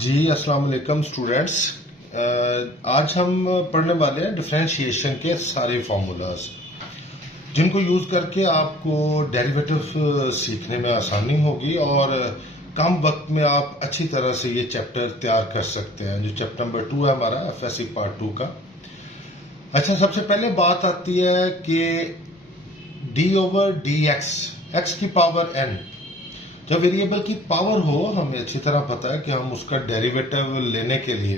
जी अस्सलाम वालेकुम स्टूडेंट्स। आज हम पढ़ने वाले हैं डिफरेंशिएशन के सारे फार्मूलाज जिनको यूज करके आपको डेरिवेटिव सीखने में आसानी होगी और कम वक्त में आप अच्छी तरह से ये चैप्टर तैयार कर सकते हैं। जो चैप्टर नंबर 2 है हमारा एफएससी पार्ट 2 का। अच्छा, सबसे पहले बात आती है कि डी ओवर डी एक्स की पावर एन, जब वेरिएबल की पावर हो हमें अच्छी तरह पता है कि हम उसका डेरिवेटिव लेने के लिए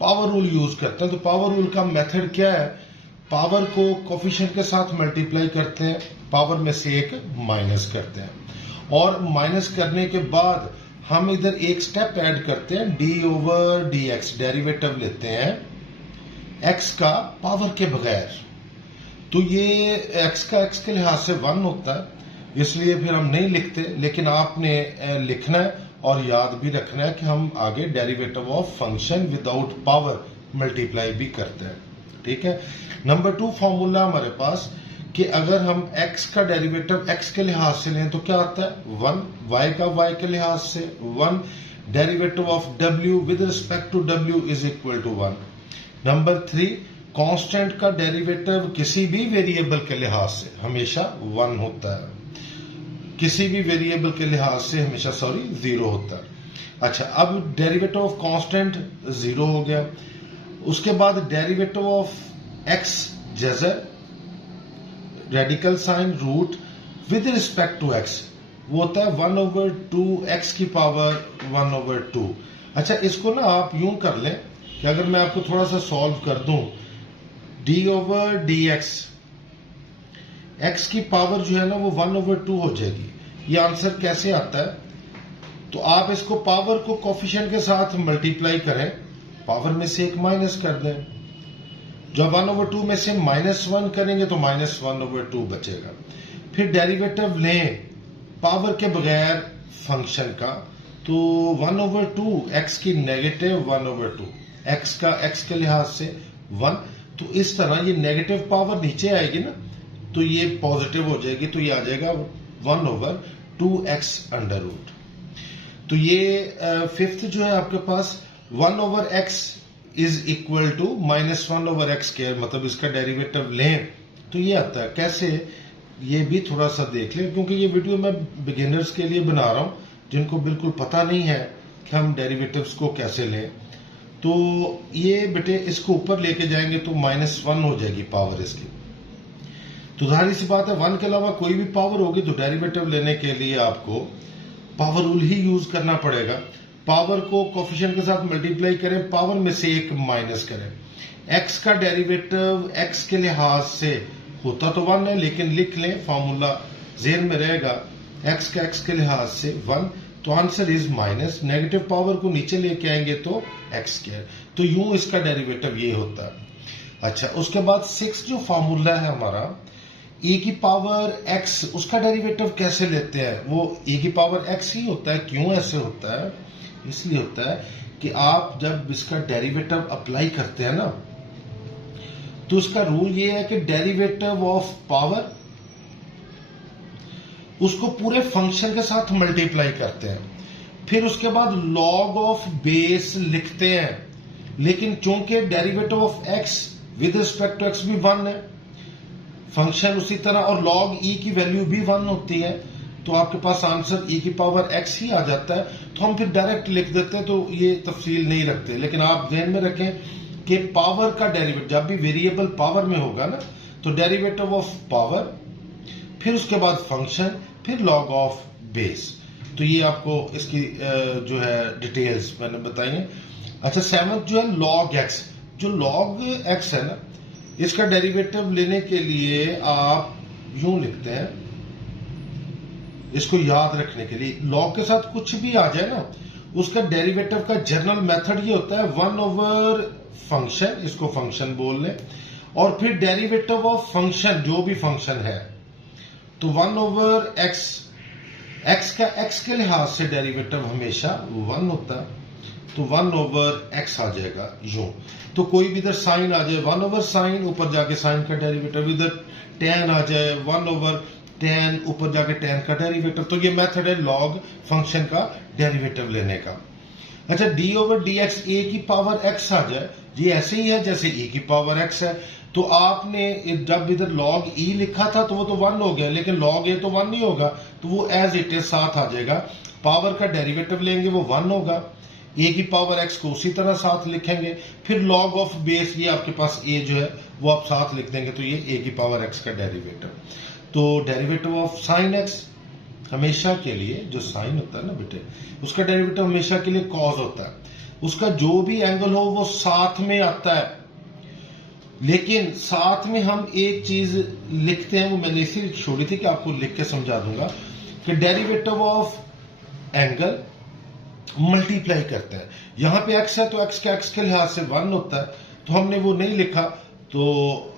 पावर रूल यूज करते हैं। तो पावर रूल का मेथड क्या है? पावर को कोफिशिएंट के साथ मल्टीप्लाई करते हैं, पावर में से एक माइनस करते हैं और माइनस करने के बाद हम इधर एक स्टेप ऐड करते हैं, D over d x derivative लेते हैं एक्स का पावर के बगैर। तो ये एक्स का एक्स के लिहाज से 1 होता है, इसलिए फिर हम नहीं लिखते, लेकिन आपने लिखना है और याद भी रखना है कि हम आगे derivative of function without power multiply भी करते हैं। ठीक है। नंबर 2 फॉर्मूला हमारे पास कि अगर हम x का डेरिवेटिव x के लिहाज से लें तो क्या आता है 1, y का y के लिहाज से 1, derivative of w with respect to w is equal to 1। Number 3 constant का डेरिवेटिव किसी भी वेरिएबल के लिहाज से हमेशा 1 होता है, किसी भी वेरिएबल के लिहाज से हमेशा 0 होता है। अच्छा, अब डेरिवेटिव ऑफ कांस्टेंट 0 हो गया। उसके बाद डेरिवेटिव ऑफ x जैसे radical sign root with respect to x वो होता है 1/2 x की पावर 1/2। अच्छा, इसको ना आप यूं कर लें कि अगर मैं आपको थोड़ा सा सॉल्व कर दूं, d ओवर डी एक्स की पावर जो है ना वो 1/2 हो जाएगी। ये आंसर कैसे आता है? तो आप इसको पावर को कोफिशिएंट के साथ मल्टीप्लाई करें, पावर में से एक माइनस कर दें। जब 1/2 में से -1 करेंगे तो -1/2 बचेगा। फिर डेरिवेटिव लें पावर के बगैर फंक्शन का, तो 1/2 एक्स की नेगेटिव 1/2 एक्स का एक्स के लिहाज से 1। तो इस तरह ये नेगेटिव पावर नीचे आएगी ना, तो ये पॉजिटिव हो जाएगी, तो ये आ जाएगा 1/2x अंडर रूट। तो ये फिफ्थ जो है आपके पास 1/x is equal to -1/x², मतलब इसका डेरिवेटिव लें तो ये आता है। कैसे, ये भी थोड़ा सा देख लें, क्योंकि ये वीडियो मैं बिगिनर्स के लिए बना रहा हूं जिनको बिल्कुल पता नहीं है कि हम डेरिवेटिव्स को कैसे लें। तो ये बेटे इसको ऊपर लेके जाएंगे तो -1 हो जाएगी पावर इसकी। तो जाहिर सी बात है 1 के अलावा कोई भी पावर होगी तो डेरिवेटिव लेने के लिए आपको पावर रूल ही यूज करना पड़ेगा। पावर को कोफिशिएंट के साथ मल्टीप्लाई करें, पावर में से एक माइनस करें। x का डेरिवेटिव x के लिहाज से होता तो 1 है, लेकिन लिख लें फॉर्मूला जेहन में रहेगा, x का x के लिहाज से 1, तो answer is minus. Negative power को नीचे लेके आएंगे तो x²। तो यूं इसका डेरिवेटिव ये होता है। अच्छा, उसके बाद 6 जो फॉर्मूला है हमारा e की पावर x, उसका डेरिवेटिव कैसे लेते हैं? वो e की पावर x ही होता है। क्यों ऐसे होता है? इसलिए होता है कि आप जब इसका डेरिवेटिव अप्लाई करते हैं ना, तो उसका रूल ये है कि डेरिवेटिव ऑफ पावर उसको पूरे फंक्शन के साथ मल्टीप्लाई करते हैं, फिर उसके बाद लॉग ऑफ बेस लिखते हैं। लेकिन चूंकि derivative of x with respect to x भी 1 है, फंक्शन उसी तरह, और लॉग e की वैल्यू भी 1 होती है, तो आपके पास आंसर e की पावर x ही आ जाता है। तो हम फिर डायरेक्ट लिख देते हैं, तो ये तफसील नहीं रखते। लेकिन आप ध्यान में रखें कि पावर का डेरिवेटिव जब भी वेरिएबल पावर में होगा ना, तो डेरिवेटिव ऑफ पावर, फिर उसके बाद फंक्शन, फिर लॉग ऑफ बेस। तो ये आपको इसकी जो है डिटेल्स मैंने बताई है। अच्छा, 7 जो है लॉग x, जो लॉग x है ना, इसका डेरिवेटिव लेने के लिए आप यूं लिखते हैं, इसको याद रखने के लिए लॉग के साथ कुछ भी आ जाए ना, उसका डेरिवेटिव का जनरल मेथड ये होता है 1/फंक्शन, इसको फंक्शन बोल लें, और फिर डेरिवेटिव ऑफ फंक्शन जो भी फंक्शन है, तो 1/x, x का x के लिहाज से डेरिवेटिव हमेशा 1 होता है, तो 1/x आ जाएगा यूं। तो कोई भी इधर साइन आ जाए 1/sin, ऊपर जाके साइन का डेरिवेटिव, इधर tan आ जाए 1/tan, ऊपर जाके tan का डेरिवेटिव। तो ये मेथड है लॉग फंक्शन का डेरिवेटिव लेने का। अच्छा, डी ओवर डी एक्स ए की पावर एक्स आ जाए, ये ऐसे ही है जैसे e की पावर x है। तो आपने जब इधर log e लिखा था तो वो तो 1 हो गया, लेकिन log a तो 1 नहीं होगा, तो वो एज इट इज साथ आ जाएगा। पावर का डेरिवेटिव लेंगे वो 1 होगा, a की पावर x को उसी तरह साथ लिखेंगे, फिर log ऑफ बेस, ये आपके पास a जो है वो आप साथ लिख देंगे, तो ये a की पावर x का डेरिवेटिव। तो डेरिवेटिव ऑफ साइन x हमेशा के लिए, जो साइन होता है ना बेटे, उसका डेरिवेटिव हमेशा के लिए कॉस होता है, उसका जो भी एंगल हो वो साथ में आता है। लेकिन साथ में हम एक चीज लिखते हैं, वो मैंने इसीलिए छोड़ी थी कि आपको लिख के समझा दूंगा, कि डेरिवेटिव ऑफ एंगल मल्टीप्लाई करते हैं। यहां पे x है तो x के लिहाज से 1 होता है, तो हमने वो नहीं लिखा, तो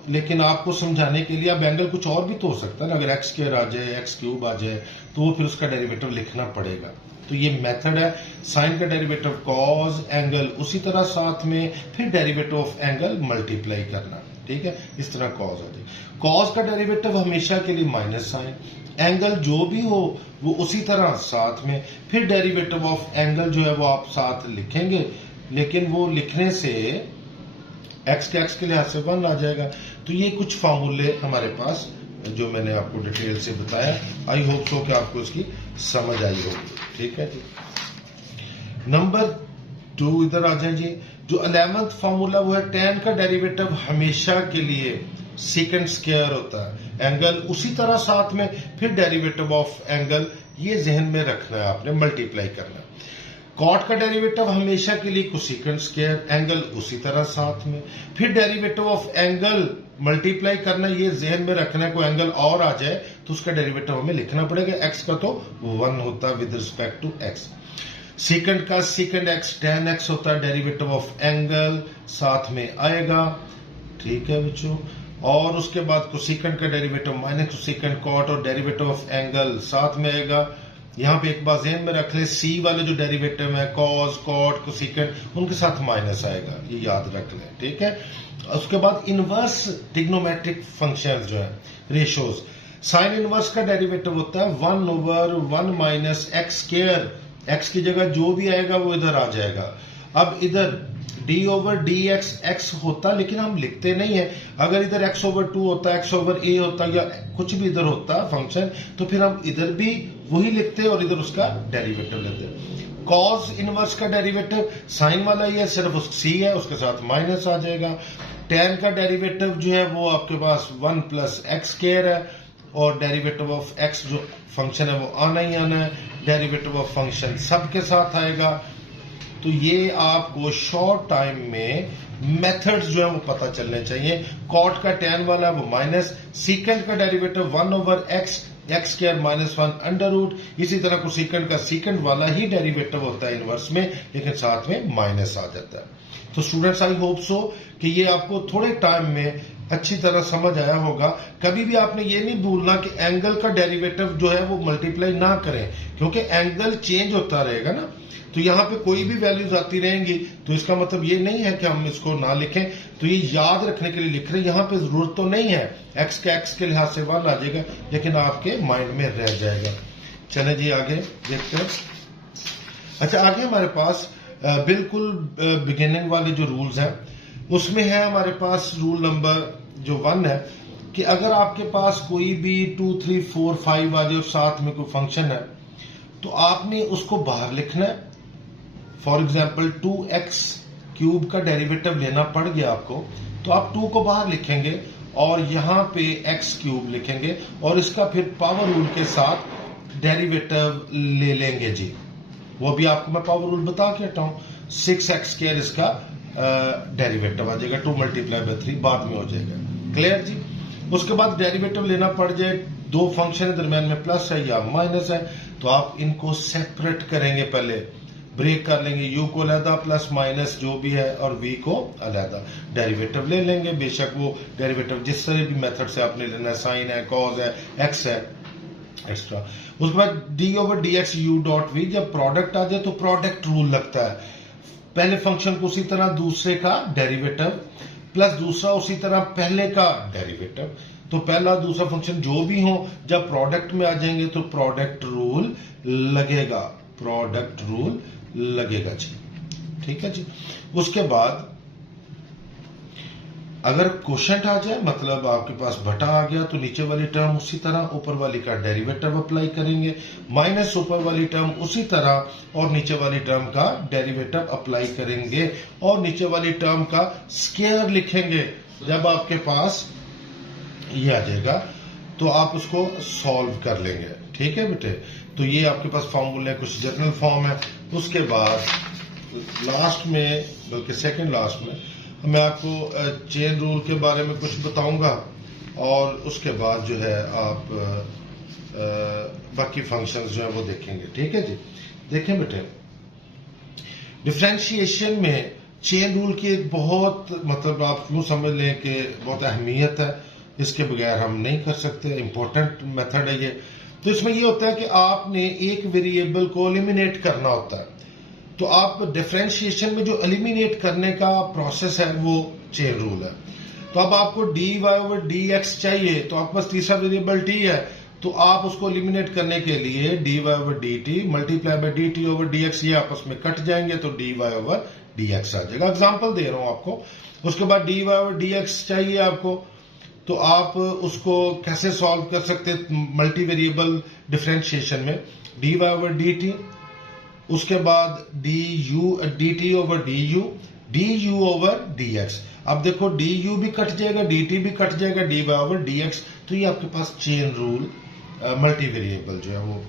लेकिन आपको समझाने के लिए अब एंगल कुछ और भी तो हो सकता है ना, अगर x स्क्वायर आ जाए, x क्यूब आ जाए, तो वो फिर उसका डेरिवेटिव लिखना पड़ेगा। तो ये मेथड है, साइन का डेरिवेटिव कॉस, एंगल उसी तरह साथ में, फिर डेरिवेटिव ऑफ एंगल मल्टीप्लाई करना, ठीक है, इस तरह कॉस आ जाए। कॉस का डेरिवेटिव हमेशा के लिए माइनस साइन, एंगल जो भी हो वो उसी तरह साथ में, फिर डेरिवेटिव ऑफ एंगल जो है वो आप साथ लिखेंगे, लेकिन वो लिखने से x के लिहाज से 1 आ जाएगा। तो ये कुछ फार्मूले हमारे पास जो मैंने आपको डिटेल से बताया, आई होप सो कि आपको इसकी समझ आई होगी, ठीक है जी। नंबर 2 इधर आ जाए जी। जो 11th फार्मूला वो है tan का डेरिवेटिव हमेशा के लिए सेकंड स्क्वायर होता है, एंगल उसी तरह साथ में, फिर डेरिवेटिव ऑफ एंगल, ये जहन में रखना है आपने, मल्टीप्लाई करना। कॉट का डेरिवेटिव हमेशा के लिए कोसेकेंट स्क्वायर, एंगल उसी तरह साथ में, फिर डेरिवेटिव ऑफ एंगल मल्टीप्लाई करना, ये जहन में रखना है, कोई एंगल और आ जाए तो उसका डेरिवेटिव हमें लिखना पड़ेगा। एक्स का तो 1 होता है with respect to x. Second का सेकंड एक्स tan x होता है, डेरिवेटिव ऑफ एंगल साथ में आएगा, ठीक है बच्चों। और उसके बाद कोसेकेंट का डेरिवेटिव माइनस कोसेकेंट कॉट, और डेरिवेटिव ऑफ एंगल साथ में आएगा। यहां पे एक बार ज़हन में रख ले, सी वाले जो डेरिवेटिव है कॉस, कॉट, कोसेकेंट, उनके साथ माइनस आएगा, ये याद रख लें, ठीक है। उसके बाद इनवर्स ट्रिग्नोमेट्रिक फंक्शंस जो है, रेशियोज, साइन इनवर्स का डेरिवेटिव होता है 1 over 1 minus x square, x की जगह जो भी आएगा वो इधर आ जाएगा। अब इधर d ओवर डी एक्स होता, लेकिन हम लिखते नहीं है। अगर इधर x ओवर 2 होता, x ओवर a होता, या कुछ भी इधर होता फंक्शन, तो फिर हम इधर भी वही लिखते और इधर उसका डेरिवेटिव लेते। कॉस इनवर्स का डेरिवेटिव साइन वाला ही है, सिर्फ c है, उसके साथ माइनस आ जाएगा। tan का डेरिवेटिव जो है वो आपके पास 1 प्लस एक्स स्क्वायर है, और डेरिवेटिव ऑफ x जो फंक्शन है वो आना ही आना है, डेरिवेटिव ऑफ फंक्शन सबके साथ आएगा। तो ये आपको शॉर्ट टाइम में मेथड्स जो है वो पता चलने चाहिए। कॉट का tan वाला वो माइनस, सीकेंट का derivative 1 over x square minus 1 under root, इसी तरह को सीकेंट का सीकेंट वाला ही डेरिवेटिव होता है इनवर्स में, लेकिन साथ में माइनस आ जाता है। तो स्टूडेंट्स आई होप सो कि ये आपको थोड़े टाइम में अच्छी तरह समझ आया होगा। कभी भी आपने ये नहीं भूलना कि एंगल का डेरिवेटिव जो है वो मल्टीप्लाई ना करें, क्योंकि एंगल चेंज होता रहेगा ना, तो यहां पे कोई भी वैल्यूज आती रहेंगी, तो इसका मतलब ये नहीं है कि हम इसको ना लिखें। तो ये याद रखने के लिए लिख रहे हैं, यहां पे जरूरत तो नहीं है, एक्स के लिहाज से 1 आ जाएगा, लेकिन आपके माइंड में रह जाएगा। चले जी आगे देखते हैं। अच्छा, आगे हमारे पास बिल्कुल बिगिनिंग वाले जो रूल्स हैं, उसमें है हमारे पास रूल नंबर जो 1 है कि अगर आपके पास कोई भी 2, 3, 4, 5 वाले और साथ में कोई फंक्शन है, तो आपने उसको बाहर लिखना है। फॉर एग्जाम्पल 2x क्यूब का डेरिवेटिव लेना पड़ गया आपको, तो आप 2 को बाहर लिखेंगे और यहां पे x क्यूब लिखेंगे, और इसका फिर पावर रूल के साथ डेरिवेटिव ले लेंगे जी। वो भी आपको मैं पावर रूल बता के हटा हूं। 6x स्क्वायर इसका डेरिवेटिव आ जाएगा, 2 मल्टीप्लाई बाय 3 बाद में हो जाएगा। क्लियर जी। उसके बाद डेरिवेटिव लेना पड़ जाए, 2 फंक्शन है, दरम्यान में प्लस है या माइनस है, तो आप इनको सेपरेट करेंगे, पहले ब्रेक कर लेंगे, u को अलहदा प्लस माइनस जो भी है और v को अलहदा, डेरिवेटिव ले लेंगे। बेशक वो डेरिवेटिव जिस तरह भी मेथड से आपने लेना है, साइन है, कॉस है, x है, एक्स्ट्रा। उसके बाद d over d x u dot v, जब प्रोडक्ट आ जाए तो प्रोडक्ट रूल लगता है, पहले फंक्शन को उसी तरह दूसरे का डेरिवेटिव प्लस दूसरा उसी तरह पहले का डेरिवेटिव, तो पहला दूसरा फंक्शन जो भी हो जब प्रोडक्ट में आ जाएंगे तो प्रोडक्ट रूल लगेगा, प्रोडक्ट रूल लगेगा जी। ठीक है जी। उसके बाद अगर क्वोशंट आ जाए, मतलब आपके पास बटा आ गया, तो नीचे वाली टर्म उसी तरह ऊपर वाली का डेरिवेटिव अप्लाई करेंगे, माइनस ऊपर वाली टर्म उसी तरह और नीचे वाली टर्म का डेरिवेटिव अप्लाई करेंगे और नीचे वाली टर्म का स्क्वायर लिखेंगे। जब आपके पास ये आ जाएगा तो आप उसको सॉल्व कर लेंगे, ठीक है बेटे। तो ये आपके पास फॉर्मूले कुछ जनरल फॉर्म है। उसके बाद लास्ट में, बल्कि सेकंड लास्ट में, मैं आपको चेन रूल के बारे में कुछ बताऊंगा और उसके बाद जो है आप बाकी फंक्शंस जो है वो देखेंगे, ठीक है जी। देखें बेटे, डिफरेंशिएशन में चेन रूल की एक बहुत, मतलब आप यूं समझ लें कि बहुत अहमियत है, इसके बगैर हम नहीं कर सकते, इंपॉर्टेंट मेथड है ये। तो इसमें ये होता है कि आपने एक वेरिएबल को एलिमिनेट करना होता है, तो आप डिफरेंशिएशन में जो एलिमिनेट करने का प्रोसेस है वो चेन रूल है। तो अब आपको dy ओवर dx चाहिए, तो आपके पास तीसरा वेरिएबल t है, तो आप उसको एलिमिनेट करने के लिए dy over dt multiply by dt over dx, ये आपस में कट जाएंगे तो dy ओवर dx आ जाएगा। एग्जांपल दे रहा हूं आपको। उसके बाद dy ओवर dx चाहिए आपको, तो आप उसको कैसे सॉल्व कर सकते हैं मल्टी वेरिएबल डिफरेंशिएशन में, dy ओवर dt, उसके बाद dt over du over dx। अब देखो du भी कट जाएगा, dt भी कट जाएगा, dy ओवर dx, तो ये आपके पास चेन रूल मल्टी वेरिएबल जो है वो।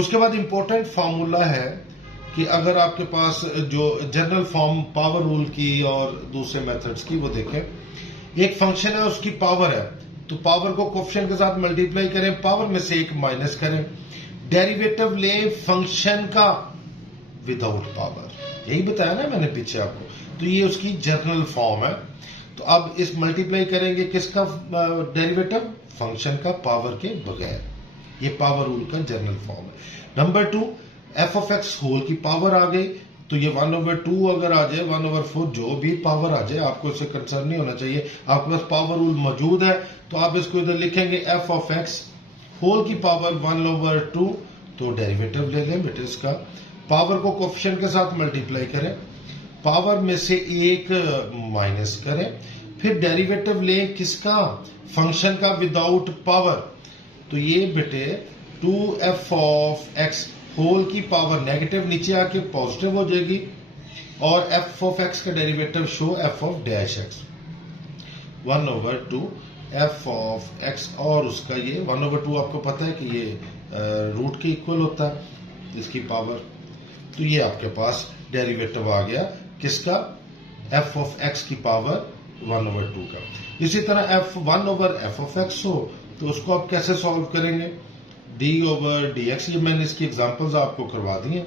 उसके बाद इंपॉर्टेंट फॉर्मूला है कि अगर आपके पास जो जनरल फॉर्म पावर रूल की और दूसरे मेथड्स की वो देखें, एक फंक्शन है उसकी पावर है, तो पावर को कोफिशिएंट के साथ मल्टीप्लाई करें, पावर में से एक माइनस करें, डेरिवेटिव ले फंक्शन का विदाउट पावर, यही बताया ना मैंने पीछे आपको। तो ये उसकी जनरल फॉर्म है। तो अब इस मल्टीप्लाई करेंगे किसका डेरिवेटिव, फंक्शन का पावर के बगैर, ये पावर रूल का जनरल फॉर्म है। Number 2, f of x whole की पावर आ गई, तो ये 1/2 अगर आ जाए, 1/4 जो भी पावर आ जाए, आपको इससे कंसर्न नहीं होना चाहिए, आपके पास पावर रूल मौजूद है। तो आप इसको इधर लिखेंगे एफ ऑफ एक्स होल की पावर 1/2, तो डेरिवेटिव ले लें बेटे इसका, पावर को कोफिशिएंट के साथ मल्टीप्लाई करें, पावर में से एक माइनस करें, फिर डेरिवेटिव लें किसका, फंक्शन का विदाउट पावर। तो ये बेटे 2f ऑफ x होल की पावर नेगेटिव नीचे आके पॉजिटिव हो जाएगी, और f ऑफ x का derivative show f of dash x, 1/2 f of x, और उसका ये 1/2 आपको पता है कि ये रूट के इक्वल होता है इसकी पावर। तो ये आपके पास डेरिवेटिव आ गया किसका, f ऑफ x की पावर 1/2 का। इसी तरह f1 over f of x हो, तो उसको आप कैसे सॉल्व करेंगे, d ओवर dx, ये मैंने इसकी एग्जांपल्स आपको करवा दी हैं,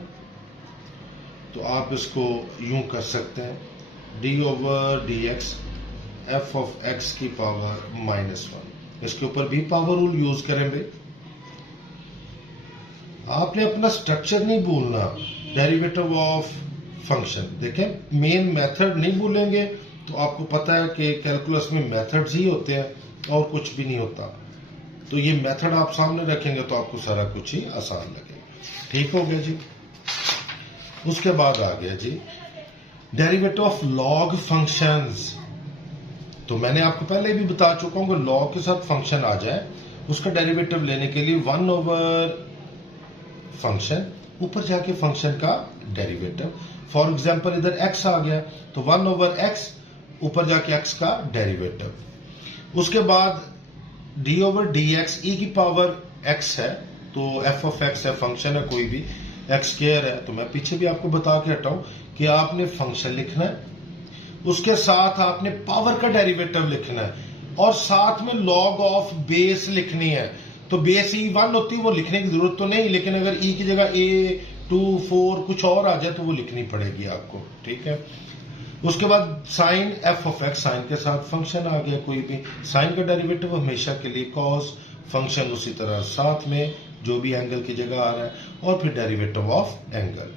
तो आप इसको यूं कर सकते हैं, d over dx f of x की पावर -1, इसके ऊपर भी पावर रूल यूज करें भाई। आपने अपना स्ट्रक्चर नहीं भूलना, डेरिवेटिव ऑफ फंक्शन, देखें मेन मेथड नहीं भूलेंगे तो आपको पता है कि कैलकुलस में मेथड्स ही होते हैं और कुछ भी नहीं होता। तो ये मेथड आप सामने रखेंगे तो आपको सारा कुछ ही आसान लगेगा। ठीक हो गया जी। उसके बाद आ गया जी डेरिवेटिव ऑफ लॉग फंक्शंस। तो मैंने आपको पहले भी बता चुका हूं कि लॉग के साथ फंक्शन आ जाए, उसका डेरिवेटिव लेने के लिए 1 ओवर फंक्शन, ऊपर जाके फंक्शन का डेरिवेटिव। फॉर एग्जाम्पल इधर x आ गया तो 1 ओवर x, ऊपर जाके x का डेरिवेटिव। उसके बाद d ओवर dx, e की पावर x है, तो f ऑफ x है, फंक्शन है कोई भी, x स्क्वायर है। तो मैं पीछे भी आपको बता के हटाऊं कि आपने फंक्शन लिखना है, उसके साथ आपने पावर का डेरिवेटिव लिखना है, और साथ में लॉग ऑफ बेस लिखनी है। तो बेस e1 होती है, वो लिखने की जरूरत तो नहीं, लेकिन अगर e की जगह a, 2, 4 कुछ और आ जाए तो वो लिखनी पड़ेगी आपको। ठीक है। उसके बाद sine f of x, sine के साथ फंक्शन आ गया कोई भी, साइन का डेरिवेटिव हमेशा के लिए कॉस, फंक्शन उसी तरह साथ में जो भी एंगल की जगह आ रहा है, और फिर डेरिवेटिव ऑफ एंगल,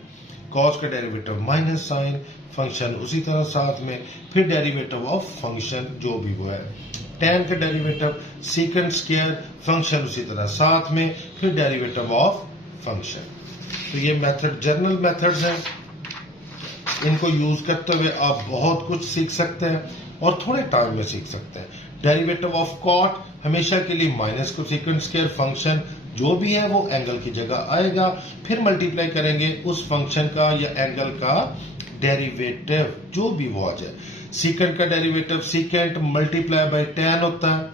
कॉस का डेरिवेटिव माइनस साइन, फंक्शन उसी तरह साथ में, फिर डेरिवेटिव ऑफ फंक्शन जो भी वो है, tan का डेरिवेटिव, सीकेंट स्क्वायर, फंक्शन उसी तरह साथ में, फिर डेरिवेटिव ऑफ फंक्शन। तो ये मेथड जनरल मेथड्स हैं। इनको यूज करते हुए आप बहुत कुछ सीख सकते हैं और थोड़े टाइम में सीख सकते हैं। डेरिवेटिव ऑफ कॉट हमेशा के लिए माइनस कोसेकेंट स्क्वायर फंक्शन जो भी है वो एंगल की जगह आएगा, फिर मल्टीप्लाई करेंगे उस फंक्शन का या एंगल का डेरिवेटिव जो भी वो आ जाए। सीकेंट का derivative secant multiply by tan होता है,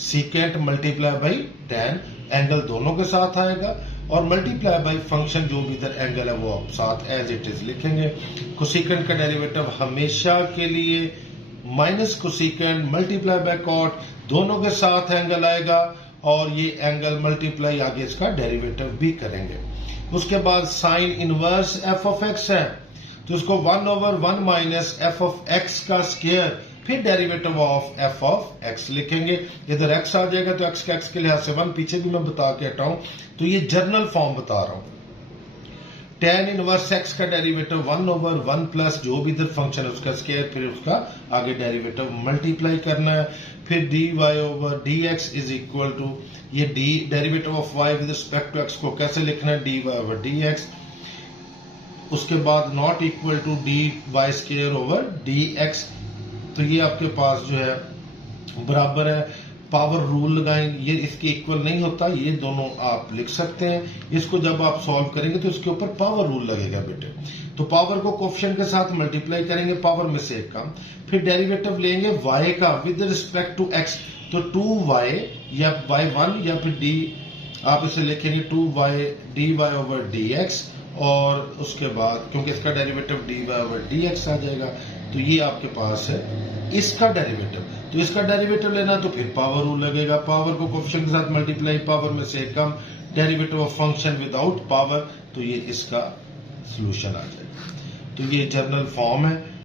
secant multiply by tan, angle दोनों के साथ आएगा और मल्टीप्लाई बाई फंक्शन जो भी इधर एंगल है वो आप साथ एज इट इज लिखेंगे। कोसेकेंट का डेरिवेटिव हमेशा के लिए minus cosecant multiply by cot दोनों के साथ एंगल आएगा और ये एंगल मल्टीप्लाई आगे इसका डेरिवेटिव भी करेंगे। उसके बाद sine inverse F of x है तो इसको 1/1 माइनस एफ ऑफ एक्स का स्क्वायर, फिर derivative of F of x लिखेंगे। इधर एक्स आ जाएगा तो एक्स का एक्स के लिहाज से 1, पीछे भी मैं बता के हटा हूं तो ये जर्नल फॉर्म बता रहा हूं। tan इनवर्स एक्स का डेरिवेटिव 1/1 प्लस जो भी इधर फंक्शन है उसका स्क्वायर, फिर उसका आगे डेरिवेटिव मल्टीप्लाई करना है। फिर dy/dx इज इक्वल टू ये derivative of y with respect to x को कैसे लिखना है dy/dx। उसके बाद नॉट इक्वल टू dy²/dx, तो ये आपके पास जो है बराबर है, पावर रूल लगाएंगे, ये इसके इक्वल नहीं होता, ये दोनों आप लिख सकते हैं। इसको जब आप सॉल्व करेंगे तो इसके ऊपर पावर रूल लगेगा बेटे। तो पावर को कोएफिशिएंट के साथ मल्टीप्लाई करेंगे, पावर में से एक कम, फिर डेरिवेटिव लेंगे y का विद रिस्पेक्ट टू x, तो 2y या y1 या फिर d आप इसे लिखेंगे 2y dy/dx और उसके बाद क्योंकि इसका डेरिवेटिव dy/dx आ जाएगा तो ये आपके पास है इसका डेरिवेटिव। तो इसका डेरिवेटिव लेना तो फिर पावर रूल लगेगा, पावर को कोएफिशिएंट के साथ मल्टीप्लाई, पावर में से कम, derivative of function without power, तो ये इसका सॉल्यूशन आ जाएगा। तो ये जर्नल फॉर्म है।